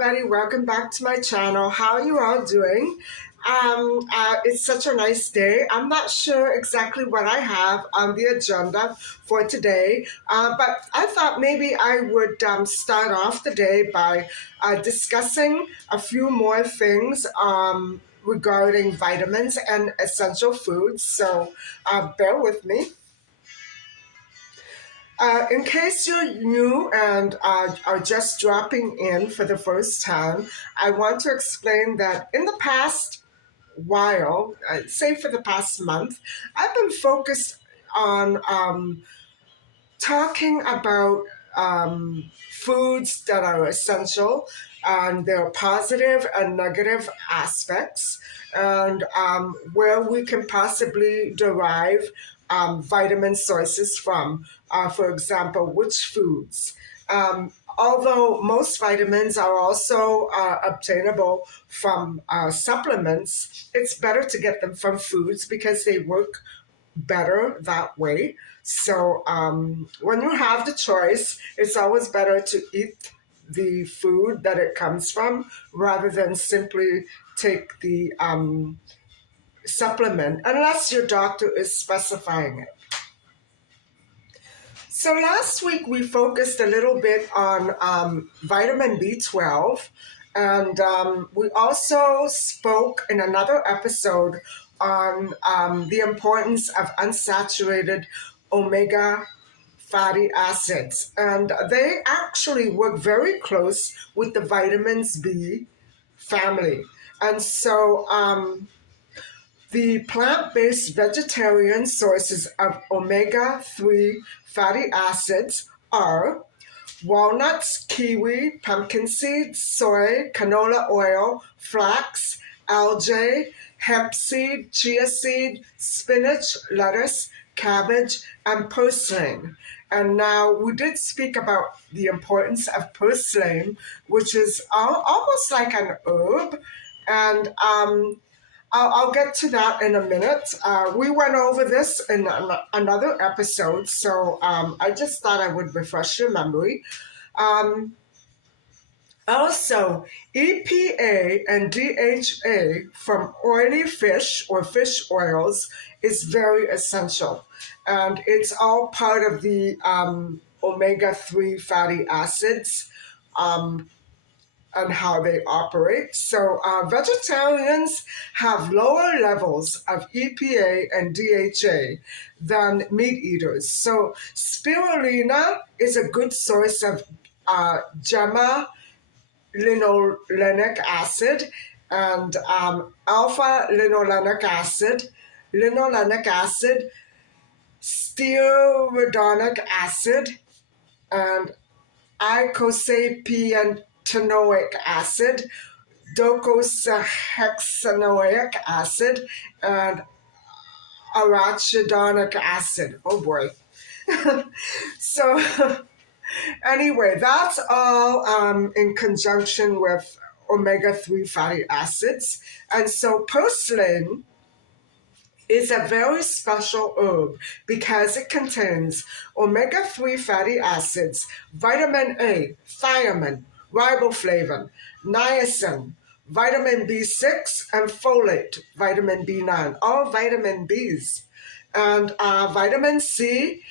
everybody. Welcome back to my channel. How are you all doing? It's such a nice day. I'm not sure exactly what I have on the agenda for today, but I thought maybe I would start off the day by discussing a few more things regarding vitamins and essential foods. So bear with me. In case you're new and are just dropping in for the first time, I want to explain that in the past while, say for the past month, I've been focused on talking about foods that are essential and their positive and negative aspects, and where we can possibly derive vitamin sources from. For example, which foods. Although most vitamins are also obtainable from supplements, it's better to get them from foods because they work better that way. So when you have the choice, it's always better to eat the food that it comes from rather than simply take the supplement, unless your doctor is specifying it. So last week we focused a little bit on vitamin B12, and we also spoke in another episode on the importance of unsaturated omega fatty acids. And they actually work very close with the vitamins B family. And so the plant-based vegetarian sources of omega-3 fatty acids are walnuts, kiwi, pumpkin seeds, soy, canola oil, flax, algae, hemp seed, chia seed, spinach, lettuce, cabbage, and purslane. And now we did speak about the importance of purslane, which is almost like an herb. And I'll get to that in a minute. We went over this in another episode, so I just thought I would refresh your memory. Um, Also, EPA and DHA from oily fish or fish oils is very essential. And it's all part of the omega-3 fatty acids. And how they operate. So vegetarians have lower levels of EPA and DHA than meat eaters. So spirulina is a good source of gamma linolenic acid and alpha linolenic acid, stearidonic acid, and icosapentaenoic acid, docosahexaenoic acid, and arachidonic acid. Oh boy. So anyway, that's all in conjunction with omega-3 fatty acids. And so purslane is a very special herb because it contains omega-3 fatty acids, vitamin A, thiamine, riboflavin, niacin, vitamin B6, and folate, vitamin B9, all vitamin Bs, and vitamin C,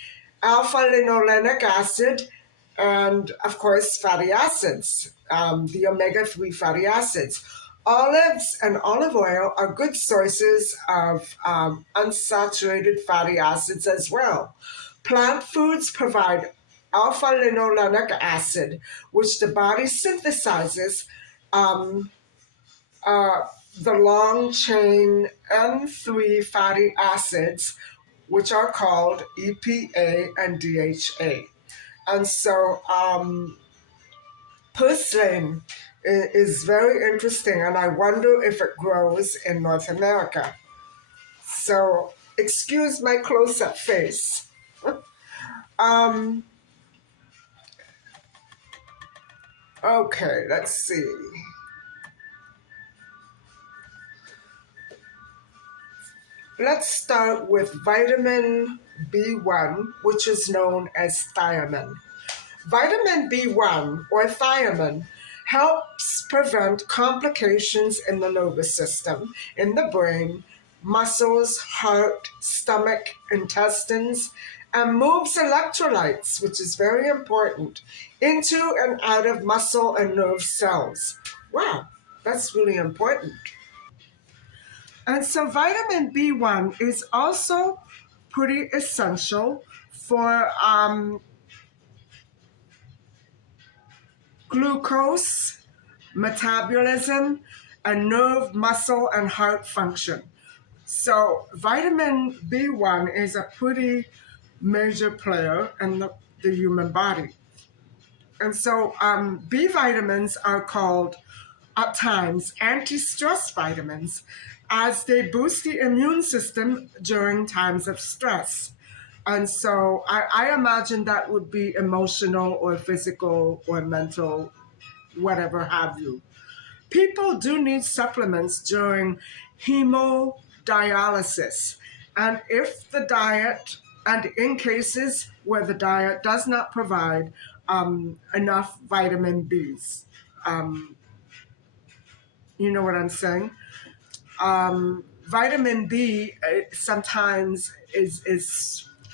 alpha-linolenic acid, and of course fatty acids, the omega-3 fatty acids. Olives and olive oil are good sources of unsaturated fatty acids as well. Plant foods provide alpha-linolenic acid, which the body synthesizes the long-chain N3 fatty acids, which are called EPA and DHA. And so purslane is very interesting, and I wonder if it grows in North America. So excuse my close-up face. Okay, let's see. Let's start with vitamin B1, which is known as thiamine. Vitamin B1, or thiamine, helps prevent complications in the nervous system, in the brain, muscles, heart, stomach, intestines, and moves electrolytes, which is very important, into and out of muscle and nerve cells. Wow, that's really important. And so vitamin B1 is also pretty essential for glucose, metabolism, and nerve, muscle, and heart function. So vitamin B1 is a pretty major player in the human body. And so B vitamins are called at times anti-stress vitamins as they boost the immune system during times of stress. And so I imagine that would be emotional or physical or mental, whatever have you. People do need supplements during hemodialysis. And if the diet, and in cases where the diet does not provide enough vitamin Bs, um, you know what I'm saying? Vitamin B sometimes is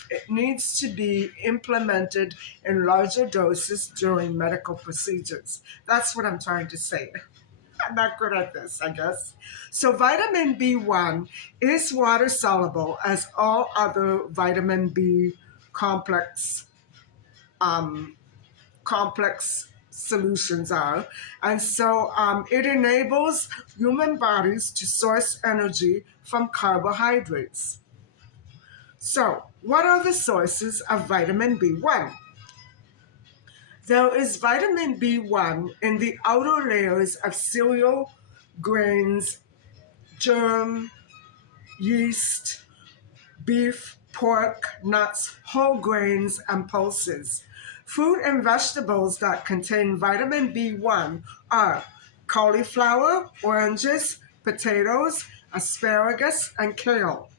it needs to be implemented in larger doses during medical procedures. That's what I'm trying to say. I'm not good at this, I guess. So vitamin B1 is water soluble as all other vitamin B complex um, complex solutions are. And so it enables human bodies to source energy from carbohydrates. So, what are the sources of vitamin B1? There is vitamin B1 in the outer layers of cereal, grains, germ, yeast, beef, pork, nuts, whole grains, and pulses. Fruit and vegetables that contain vitamin B1 are cauliflower, oranges, potatoes, asparagus, and kale.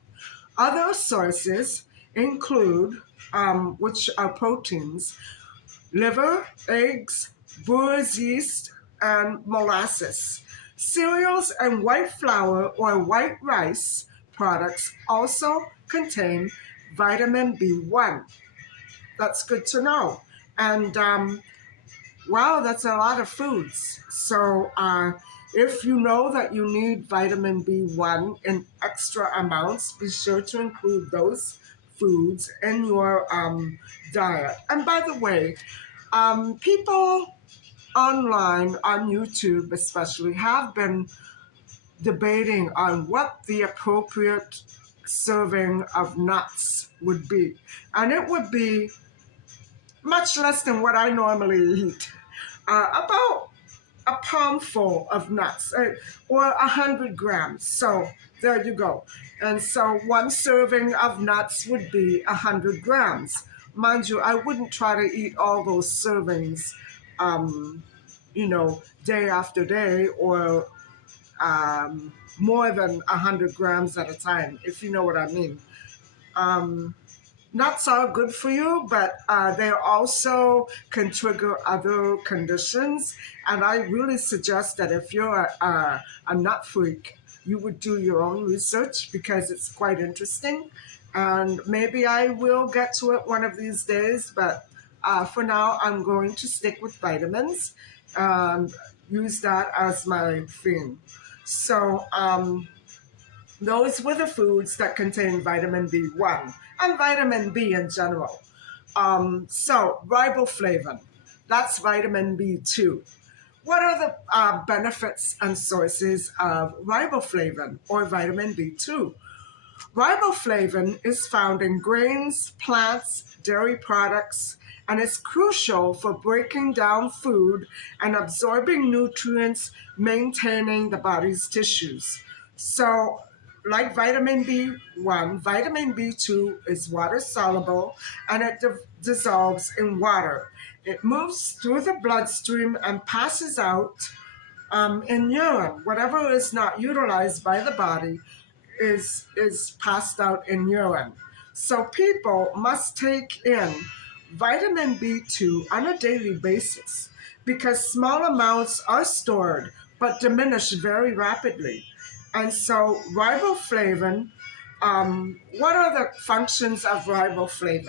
Other sources include, which are proteins, liver, eggs, brewer's yeast, and molasses. Cereals and white flour or white rice products also contain vitamin B1. That's good to know. And wow, that's a lot of foods. So if you know that you need vitamin B1 in extra amounts, be sure to include those foods in your diet. And by the way, people online on YouTube, especially, have been debating on what the appropriate serving of nuts would be. And it would be much less than what I normally eat. About a palmful of nuts or 100 grams. So there you go. And so one serving of nuts would be 100 grams. Mind you, I wouldn't try to eat all those servings, um, day after day or more than 100 grams at a time, if you know what I mean. Um, Nuts are good for you, but they also can trigger other conditions. And I really suggest that if you're a nut freak, you would do your own research because it's quite interesting. And maybe I will get to it one of these days, but for now, I'm going to stick with vitamins and use that as my theme. So, those were the foods that contain vitamin B1 and vitamin B in general. So, riboflavin, that's vitamin B2. What are the benefits and sources of riboflavin or vitamin B2? Riboflavin is found in grains, plants, dairy products, and is crucial for breaking down food and absorbing nutrients, maintaining the body's tissues. So, like vitamin B1, vitamin B2 is water soluble and it dissolves in water. It moves through the bloodstream and passes out in urine. Whatever is not utilized by the body is passed out in urine. So people must take in vitamin B2 on a daily basis because small amounts are stored but diminish very rapidly. And so, riboflavin, what are the functions of riboflavin?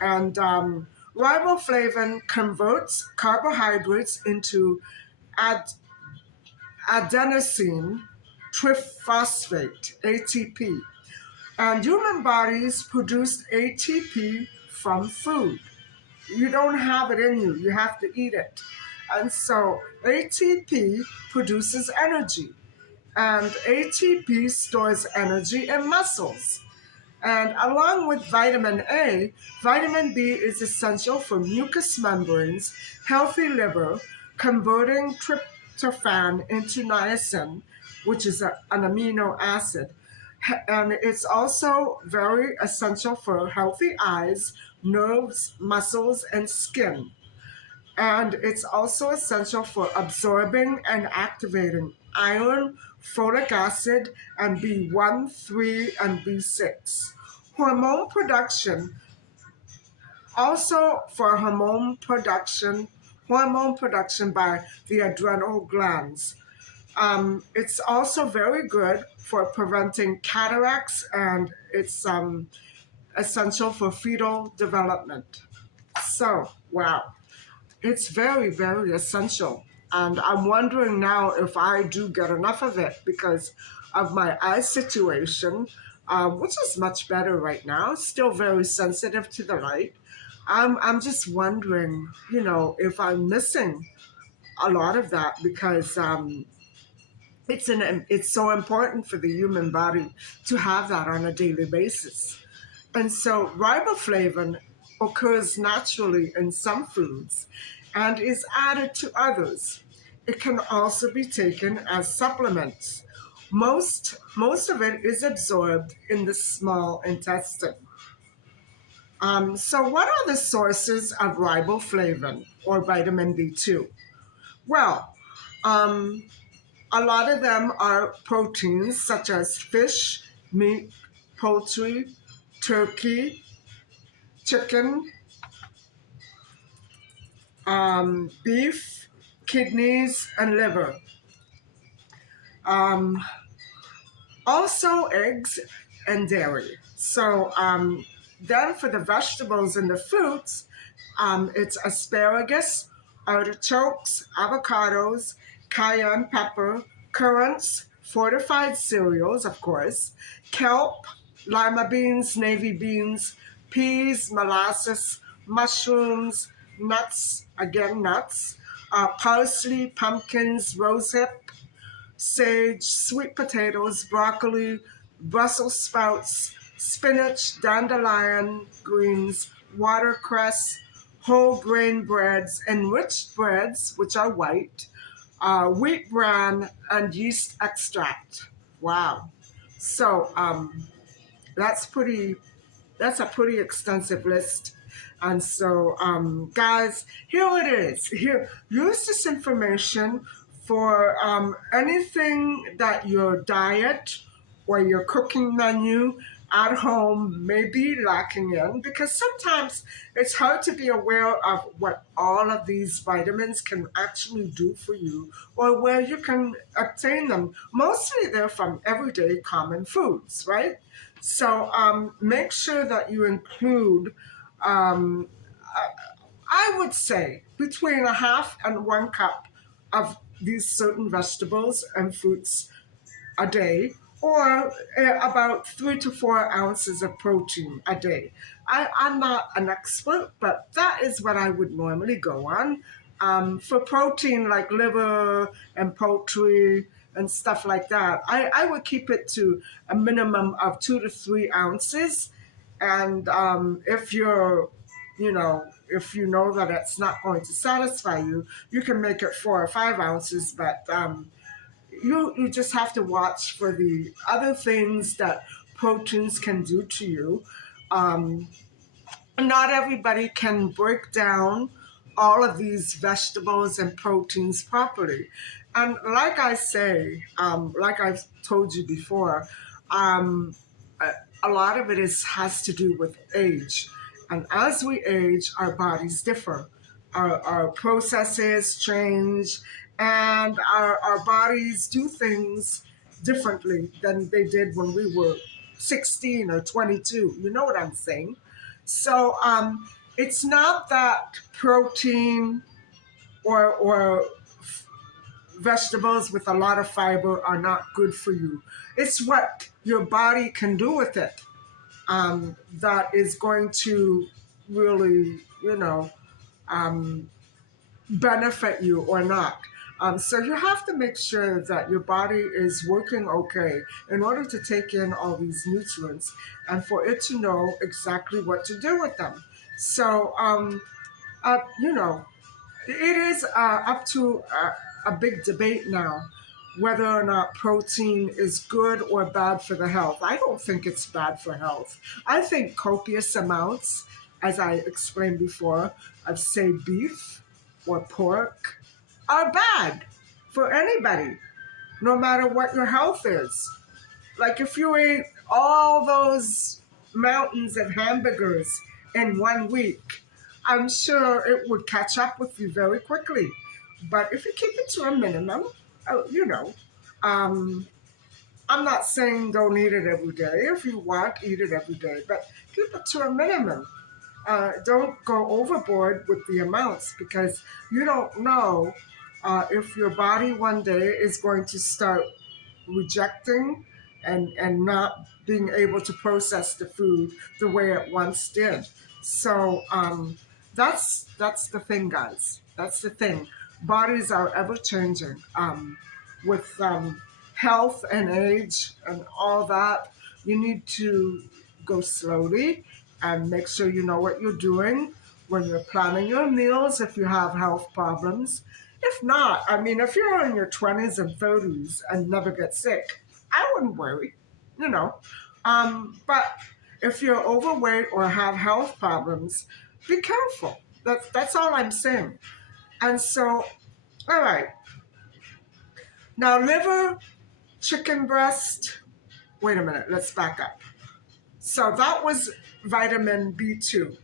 And riboflavin converts carbohydrates into ad- adenosine triphosphate, ATP. And human bodies produce ATP from food. You don't have it in you, you have to eat it. And so ATP produces energy, and ATP stores energy in muscles. And along with vitamin A, vitamin B is essential for mucous membranes, healthy liver, converting tryptophan into niacin, which is an amino acid. And it's also very essential for healthy eyes, nerves, muscles, and skin. And it's also essential for absorbing and activating iron, folic acid, and B1, 3, and B6. Hormone production, also for hormone production by the adrenal glands. It's also very good for preventing cataracts, and it's essential for fetal development. So, wow. It's very, very essential. And I'm wondering now if I do get enough of it because of my eye situation, which is much better right now, still very sensitive to the light. I'm just wondering, if I'm missing a lot of that because it's so important for the human body to have that on a daily basis. And so riboflavin occurs naturally in some foods and is added to others. It can also be taken as supplements. Most of it is absorbed in the small intestine. So, what are the sources of riboflavin or vitamin B2? Well, um, a lot of them are proteins such as fish, meat, poultry, turkey, chicken, beef, kidneys, and liver. Um, Also, eggs and dairy. So, then for the vegetables and the fruits, it's asparagus, artichokes, avocados, cayenne pepper, currants, fortified cereals, of course, kelp, lima beans, navy beans, peas, molasses, mushrooms, nuts, again nuts, parsley, pumpkins, rosehip, sage, sweet potatoes, broccoli, Brussels sprouts, spinach, dandelion greens, watercress, whole grain breads, enriched breads, which are white, wheat bran, and yeast extract. Wow. So that's pretty. That's a pretty extensive list. And so, guys, here it is. Here, use this information for anything that your diet or your cooking menu at home may be lacking in, because sometimes it's hard to be aware of what all of these vitamins can actually do for you or where you can obtain them. Mostly they're from everyday common foods, right? So make sure that you include, um, I would say, between a half and 1 cup of these certain vegetables and fruits a day, or about 3 to 4 ounces of protein a day. I'm not an expert, but that is what I would normally go on. For protein like liver and poultry and stuff like that, I would keep it to a minimum of 2 to 3 ounces. And if you know that it's not going to satisfy you, you can make it 4 or 5 ounces, but you just have to watch for the other things that proteins can do to you. Um, Not everybody can break down all of these vegetables and proteins properly. And like I say, like I've told you before, um, a, a lot of it has to do with age. And as we age, our bodies differ. our processes change, and our bodies do things differently than they did when we were 16 or 22. You know what I'm saying? So it's not that protein or vegetables with a lot of fiber are not good for you. It's what your body can do with it that is going to really, um, benefit you or not. So you have to make sure that your body is working okay in order to take in all these nutrients and for it to know exactly what to do with them. So, you know, it is up to a big debate now whether or not protein is good or bad for the health. I don't think it's bad for health. I think copious amounts, as I explained before, of, say, beef or pork are bad for anybody, no matter what your health is. Like if you ate all those mountains of hamburgers in 1 week, I'm sure it would catch up with you very quickly. But if you keep it to a minimum, oh, um, I'm not saying don't eat it every day. If you want, eat it every day, but keep it to a minimum. Don't go overboard with the amounts because you don't know if your body one day is going to start rejecting and not being able to process the food the way it once did. So that's the thing, guys. That's the thing. Bodies are ever changing. With health and age and all that, you need to go slowly and make sure you know what you're doing when you're planning your meals if you have health problems. If not, I mean, if you're in your 20s and 30s and never get sick, I wouldn't worry, you know. But if you're overweight or have health problems, be careful. That's all I'm saying. And so, all right. Now, liver, chicken breast. Wait a minute, let's back up. So that was vitamin B2.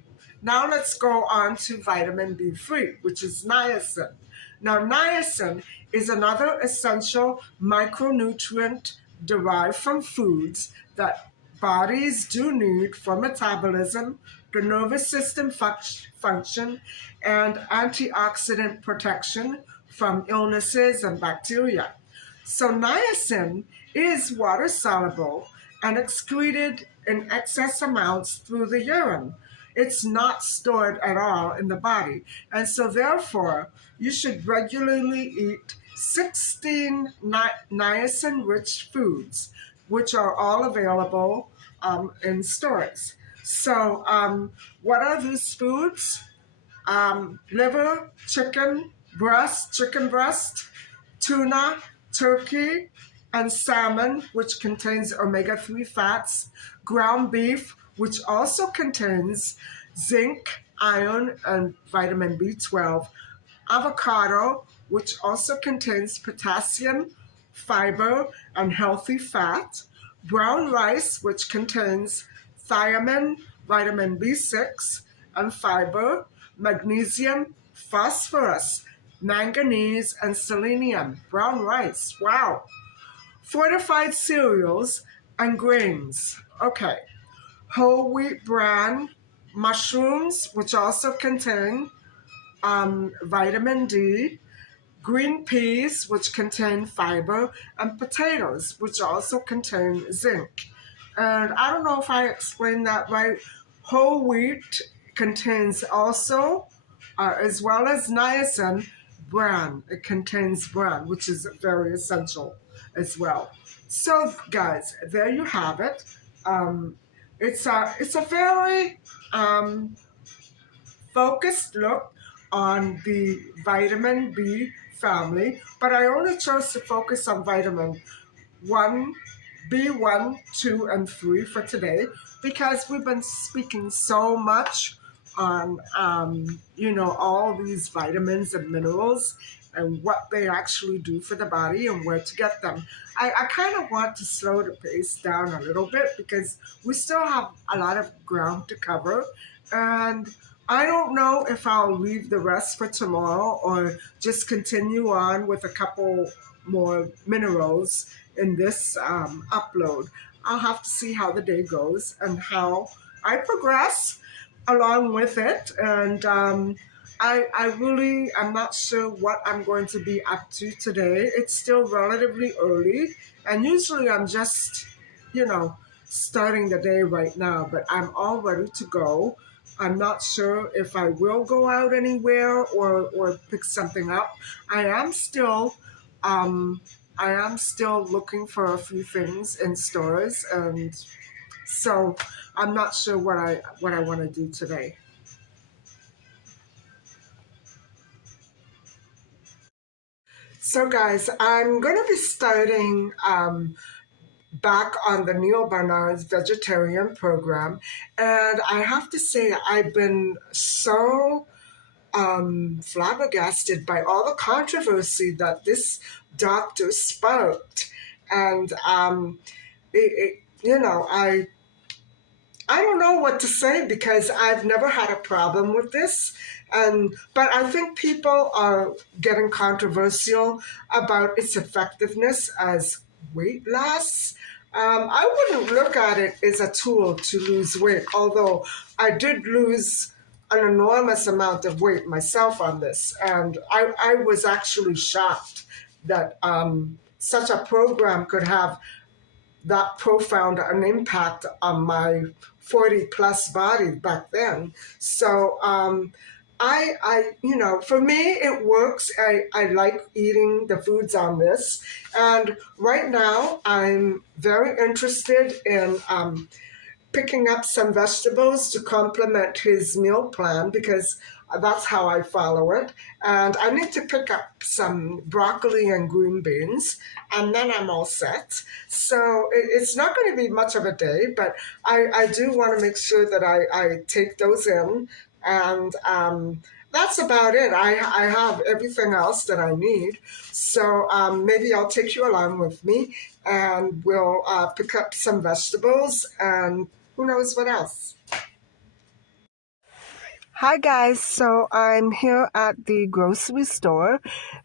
Now let's go on to vitamin B3, which is niacin. Now, niacin is another essential micronutrient derived from foods that bodies do need for metabolism, the nervous system function, and antioxidant protection from illnesses and bacteria. So, niacin is water soluble and excreted in excess amounts through the urine. It's not stored at all in the body. And so, therefore, you should regularly eat 16 niacin rich foods, which are all available in stores. So, what are these foods? Liver, chicken breast, tuna, turkey, and salmon, which contains omega 3 fats, ground beef, which also contains zinc, iron, and vitamin B12, avocado, which also contains potassium, fiber, and healthy fat, brown rice, which contains thiamine, vitamin B6, and fiber, magnesium, phosphorus, manganese, and selenium. Brown rice. Wow. Fortified cereals and grains. Okay. Whole wheat bran, mushrooms, which also contain vitamin D, green peas, which contain fiber, and potatoes, which also contain zinc. And I don't know if I explained that right. Whole wheat contains also, as well as niacin, bran. It contains bran, which is very essential as well. So, guys, there you have it. Um, it's a very focused look on the vitamin B family, but I only chose to focus on vitamin 1, B1, 2, and 3 for today because we've been speaking so much on, all these vitamins and minerals and what they actually do for the body and where to get them. I kind of want to slow the pace down a little bit because we still have a lot of ground to cover. And I don't know if I'll leave the rest for tomorrow or just continue on with a couple more minerals in this upload. I'll have to see how the day goes and how I progress along with it. And I really am not sure what I'm going to be up to today. It's still relatively early, and usually I'm just, you know, starting the day right now, but I'm all ready to go. I'm not sure if I will go out anywhere or pick something up. I am still um, I am still looking for a few things in stores, and so I'm not sure what I want to do today. So guys, I'm going to be starting back on the Neil Barnard's vegetarian program, and I have to say I've been so flabbergasted by all the controversy that this doctor sparked. And you know, I don't know what to say because I've never had a problem with this. And but I think people are getting controversial about its effectiveness as weight loss. I wouldn't look at it as a tool to lose weight, although I did lose an enormous amount of weight myself on this. And I was actually shocked that such a program could have that profound an impact on my 40 plus body back then. So you know, for me, it works. I like eating the foods on this. And right now, I'm very interested in picking up some vegetables to complement his meal plan because that's how I follow it. And I need to pick up some broccoli and green beans, and then I'm all set. So it's not going to be much of a day, but I do want to make sure that I take those in. And that's about it. I have everything else that I need. So maybe I'll take you along with me and we'll pick up some vegetables and who knows what else. Hi guys, so I'm here at the grocery store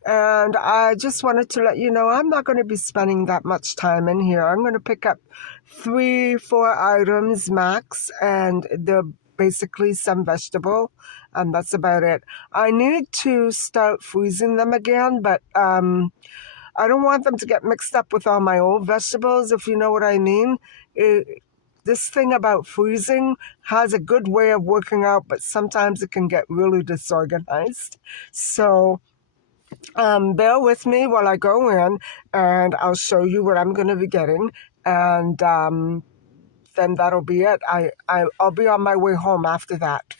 and I just wanted to let you know I'm not going to be spending that much time in here. I'm going to pick up 3, 4 items max and they're basically some vegetable and that's about it. I need to start freezing them again, but I don't want them to get mixed up with all my old vegetables, if you know what I mean. This thing about freezing has a good way of working out, but sometimes it can get really disorganized. So bear with me while I go in and I'll show you what I'm going to be getting. And then that'll be it. I'll be on my way home after that.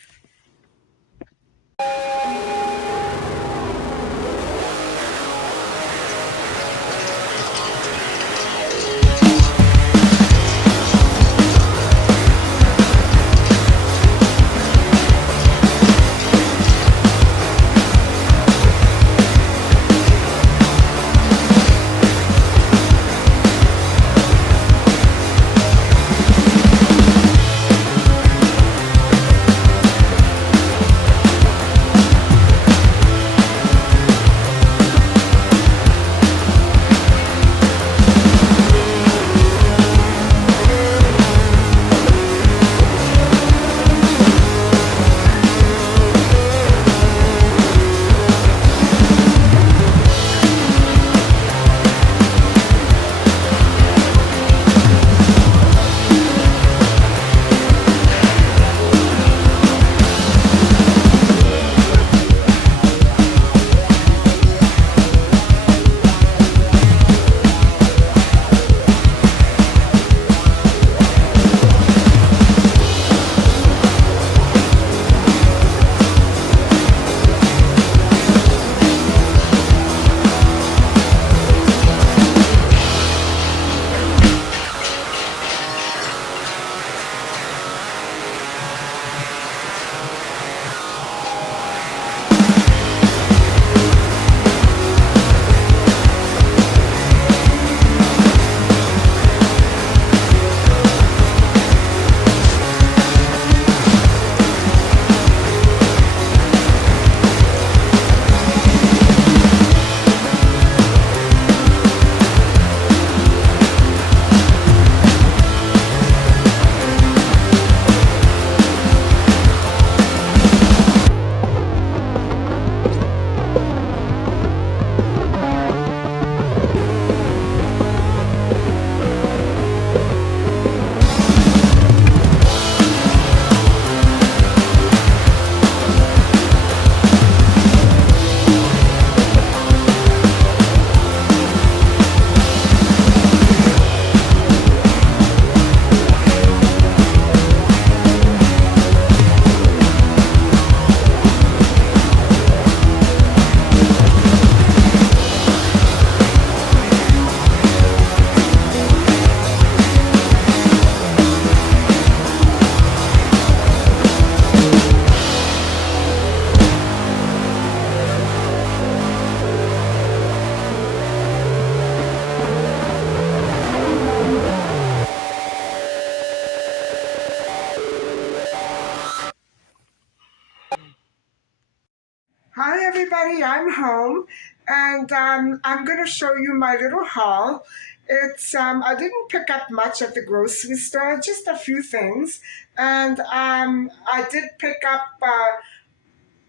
Hi, everybody. I'm home, and I'm going to show you my little haul. I didn't pick up much at the grocery store, just a few things, and I did pick up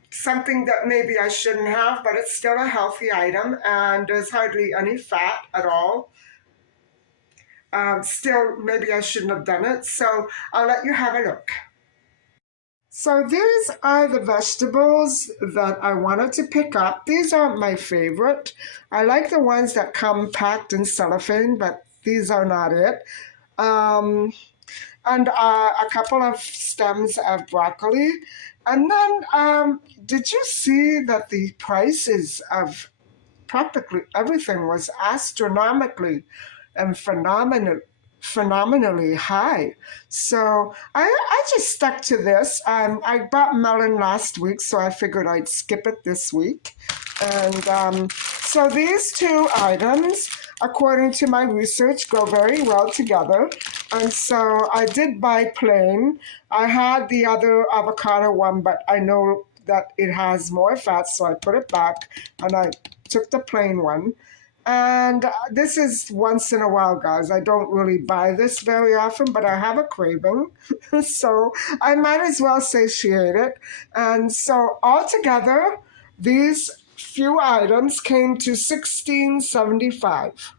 something that maybe I shouldn't have, but it's still a healthy item, and there's hardly any fat at all. Still, maybe I shouldn't have done it, so I'll let you have a look. So these are the vegetables that I wanted to pick up. These aren't my favorite. I like the ones that come packed in cellophane, but these are not it. Um, and a couple of stems of broccoli. And then, did you see that the prices of practically everything was astronomically and phenomenally high. So I just stuck to this. I bought melon last week, so I figured I'd skip it this week. And so these two items, according to my research, go very well together. And so I did buy plain. I had the other avocado one, but I know that it has more fat, so I put it back and I took the plain one. And this is once in a while, guys. I don't really buy this very often, but I have a craving. So I might as well satiate it. And so altogether, these few items came to $16.75.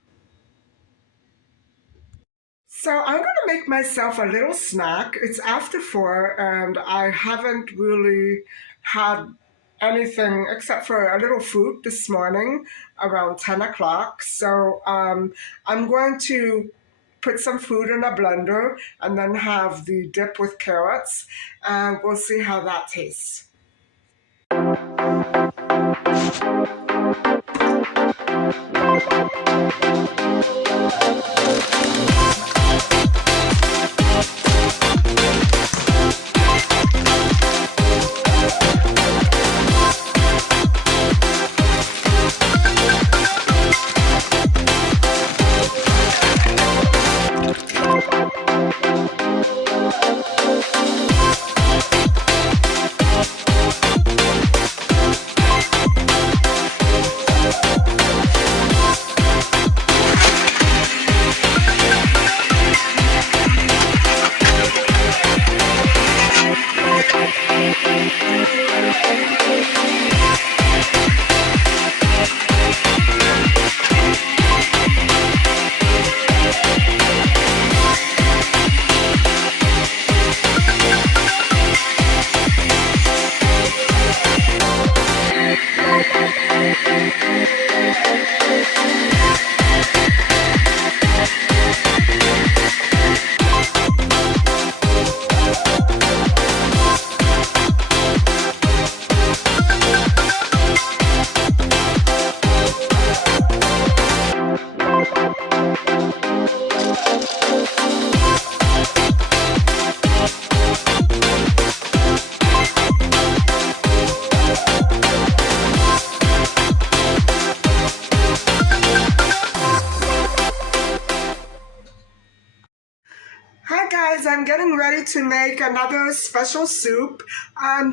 So I'm going to make myself a little snack. It's after 4, and I haven't really had anything except for a little fruit this morning around 10 o'clock. So I'm going to put some food in a blender and then have the dip with carrots, and we'll see how that tastes. Hi guys, I'm getting ready to make another special soup.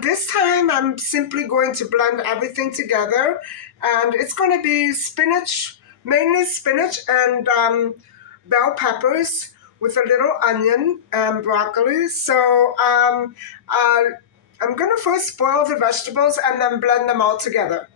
This time I'm simply going to blend everything together, and it's going to be spinach, mainly spinach and bell peppers with a little onion and broccoli. So I'm going to first boil the vegetables and then blend them all together.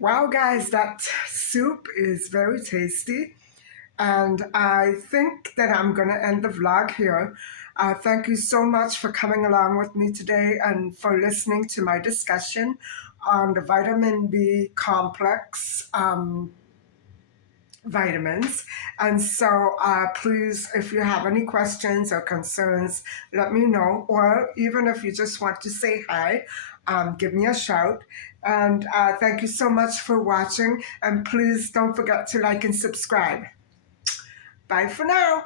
Wow, guys, that soup is very tasty. And I think that I'm going to end the vlog here. Thank you so much for coming along with me today and for listening to my discussion on the vitamin B complex vitamins. And so please, if you have any questions or concerns, let me know. Or even if you just want to say hi, give me a shout. And thank you so much for watching. And please don't forget to like and subscribe. Bye for now.